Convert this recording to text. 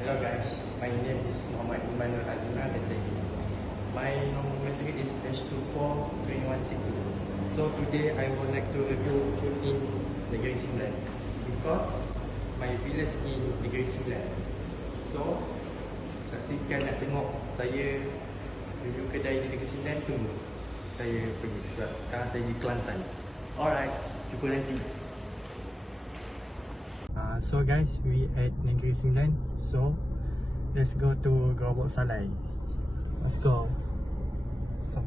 Hello guys, my name is Muhammad Imanul Azuna Bezeki. My nomenclature is H242162. So today I would like to review food in Negeri Sembilan because my village in Negeri Sembilan. So saksikan nak tengok saya review kedai di Negeri Sembilan, tunggu saya pergi sebab sekarang saya di Kelantan. Alright, jumpa nanti. So guys, we at Negeri Sembilan. So let's go to Gerobak Salai. Let's go. So